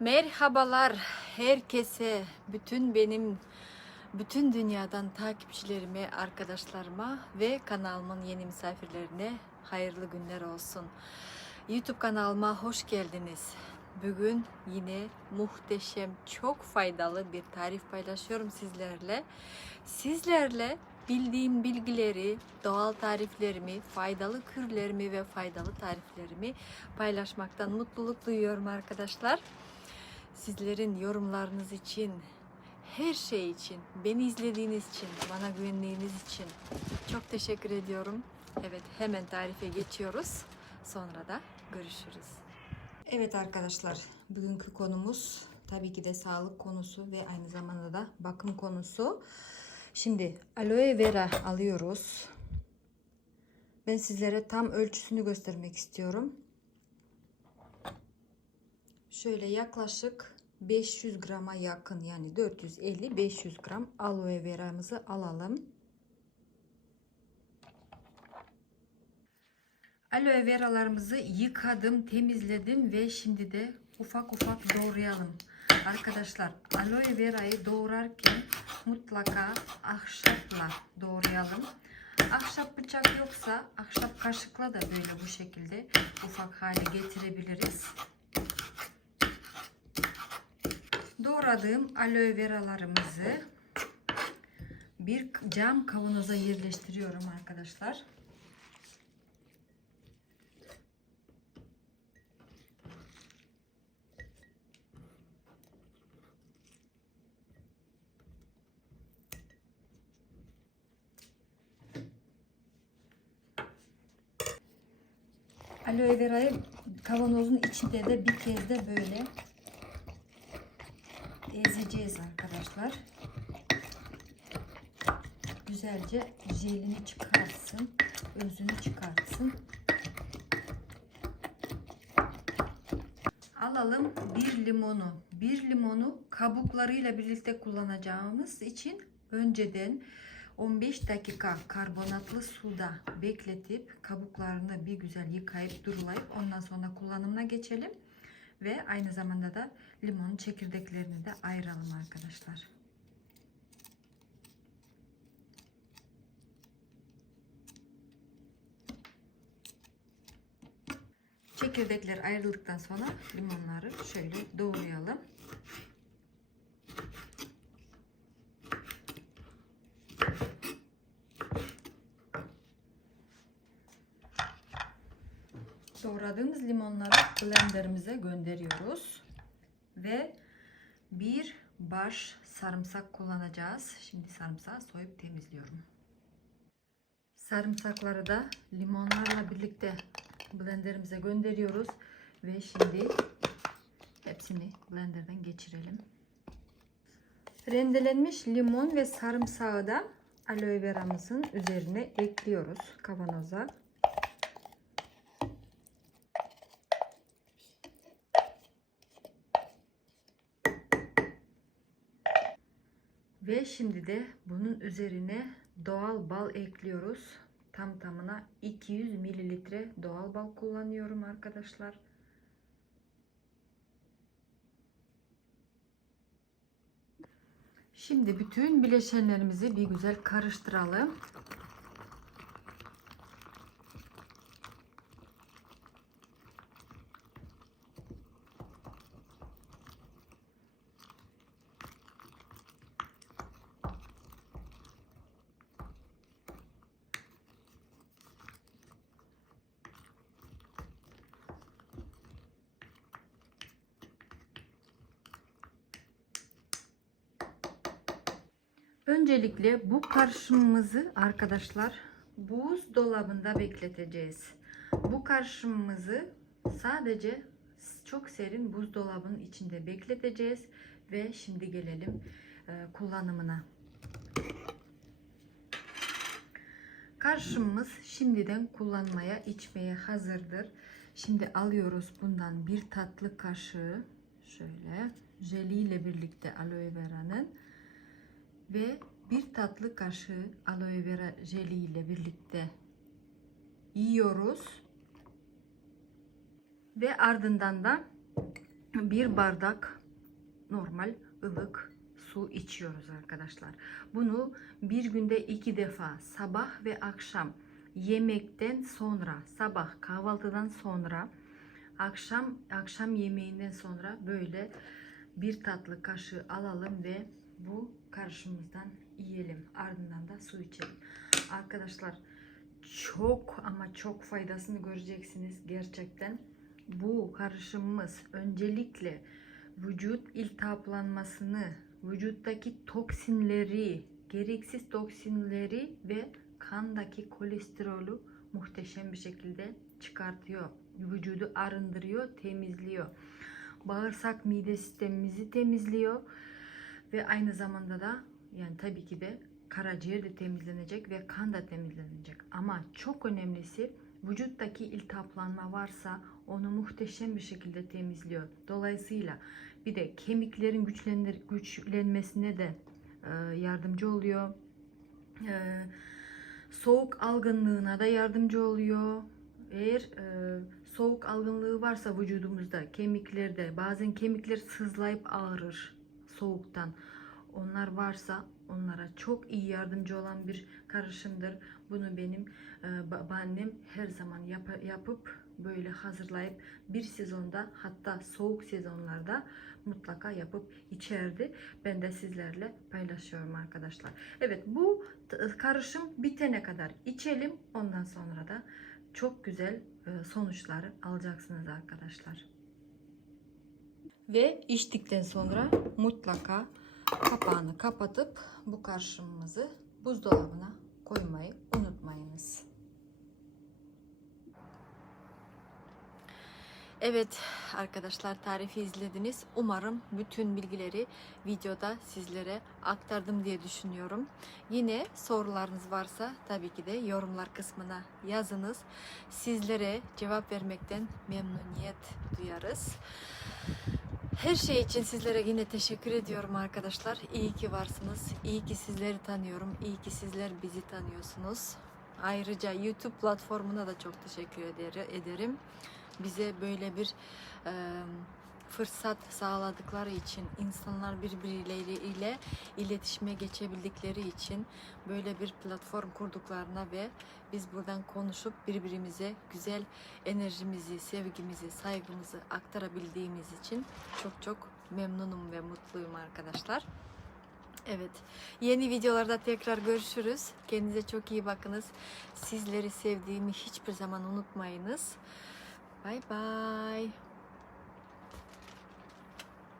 Merhabalar herkese, bütün benim bütün dünyadan takipçilerime, arkadaşlarıma ve kanalımın yeni misafirlerine hayırlı günler olsun. YouTube kanalıma hoş geldiniz. Bugün yine muhteşem, çok faydalı bir tarif paylaşıyorum sizlerle. Sizlerle bildiğim bilgileri, doğal tariflerimi, faydalı kürlerimi ve faydalı tariflerimi paylaşmaktan mutluluk duyuyorum arkadaşlar. Sizlerin yorumlarınız için, her şey için, beni izlediğiniz için, bana güvendiğiniz için çok teşekkür ediyorum. Evet, hemen tarife geçiyoruz. Sonra da görüşürüz. Evet arkadaşlar, bugünkü konumuz tabii ki de sağlık konusu ve aynı zamanda da bakım konusu. Şimdi aloe vera alıyoruz. Ben sizlere tam ölçüsünü göstermek istiyorum. Şöyle yaklaşık 500 grama yakın yani 450-500 gram aloe veramızı alalım. Aloe veralarımızı yıkadım, temizledim ve şimdi de ufak ufak doğrayalım. Arkadaşlar aloe verayı doğrarken mutlaka ahşapla doğrayalım. Ahşap bıçak yoksa ahşap kaşıkla da böyle bu şekilde ufak hale getirebiliriz. Doğradığım aloe veralarımızı bir cam kavanoza yerleştiriyorum arkadaşlar. Aloe verayı kavanozun içinde de bir kez de böyle arkadaşlar. Güzelce jelini çıkarsın, özünü çıkartsın. Alalım bir limonu. Bir limonu kabuklarıyla birlikte kullanacağımız için önceden 15 dakika karbonatlı suda bekletip kabuklarını bir güzel yıkayıp durulayıp ondan sonra kullanımına geçelim. Ve aynı zamanda da limon çekirdeklerini de ayıralım arkadaşlar. Çekirdekler ayrıldıktan sonra limonları şöyle doğrayalım. Doğradığımız limonları blenderimize gönderiyoruz. Ve bir baş sarımsak kullanacağız. Şimdi sarımsağı soyup temizliyorum. Sarımsakları da limonlarla birlikte blenderimize gönderiyoruz. Ve şimdi hepsini blenderden geçirelim. Rendelenmiş limon ve sarımsağı da aloe veramızın üzerine ekliyoruz kavanoza. Ve şimdi de bunun üzerine doğal bal ekliyoruz. Tam tamına 200 mililitre doğal bal kullanıyorum arkadaşlar. Şimdi bütün bileşenlerimizi bir güzel karıştıralım. Öncelikle bu karışımımızı arkadaşlar buzdolabında bekleteceğiz. Bu karışımımızı sadece çok serin buzdolabının içinde bekleteceğiz ve şimdi gelelim e, kullanımına. Karışımımız şimdiden kullanmaya, içmeye hazırdır. Şimdi alıyoruz bundan bir tatlı kaşığı şöyle jeliyle birlikte aloe vera'nın ve bir tatlı kaşığı aloe vera jeli ile birlikte yiyoruz. Ve ardından da bir bardak normal ılık su içiyoruz arkadaşlar. Bunu bir günde iki defa sabah ve akşam yemekten sonra sabah kahvaltıdan sonra akşam akşam yemeğinden sonra böyle bir tatlı kaşığı alalım ve bu karışımımızdan yiyelim. Ardından da su içelim. Arkadaşlar çok ama çok faydasını göreceksiniz gerçekten. Bu karışımımız öncelikle vücut iltihaplanmasını, vücuttaki toksinleri, gereksiz toksinleri ve kandaki kolesterolü muhteşem bir şekilde çıkartıyor. Vücudu arındırıyor, temizliyor. Bağırsak mide sistemimizi temizliyor ve aynı zamanda da yani tabii ki de karaciğer de temizlenecek ve kan da temizlenecek. Ama çok önemlisi vücuttaki iltihaplanma varsa onu muhteşem bir şekilde temizliyor. Dolayısıyla bir de kemiklerin güçlenir, güçlenmesine de e, yardımcı oluyor. E, soğuk algınlığına da yardımcı oluyor. Eğer e, soğuk algınlığı varsa vücudumuzda, kemiklerde bazen kemikler sızlayıp ağrır soğuktan. Onlar varsa onlara çok iyi yardımcı olan bir karışımdır. Bunu benim e, babaannem her zaman yap- yapıp böyle hazırlayıp bir sezonda hatta soğuk sezonlarda mutlaka yapıp içerdi. Ben de sizlerle paylaşıyorum arkadaşlar. Evet bu karışım bitene kadar içelim. Ondan sonra da çok güzel e, sonuçlar alacaksınız arkadaşlar. Ve içtikten sonra mutlaka kapağını kapatıp bu karışımımızı buzdolabına koymayı unutmayınız. Evet arkadaşlar tarifi izlediniz. Umarım bütün bilgileri videoda sizlere aktardım diye düşünüyorum. Yine sorularınız varsa tabii ki de yorumlar kısmına yazınız. Sizlere cevap vermekten memnuniyet duyarız. Her şey için sizlere yine teşekkür ediyorum arkadaşlar. İyi ki varsınız. İyi ki sizleri tanıyorum. İyi ki sizler bizi tanıyorsunuz. Ayrıca YouTube platformuna da çok teşekkür eder- ederim. Bize böyle bir e, fırsat sağladıkları için, insanlar birbirleriyle ile iletişime geçebildikleri için böyle bir platform kurduklarına ve biz buradan konuşup birbirimize güzel enerjimizi, sevgimizi, saygımızı aktarabildiğimiz için çok çok memnunum ve mutluyum arkadaşlar. Evet. Yeni videolarda tekrar görüşürüz. Kendinize çok iyi bakınız. Sizleri sevdiğimi hiçbir zaman unutmayınız. Bye bye.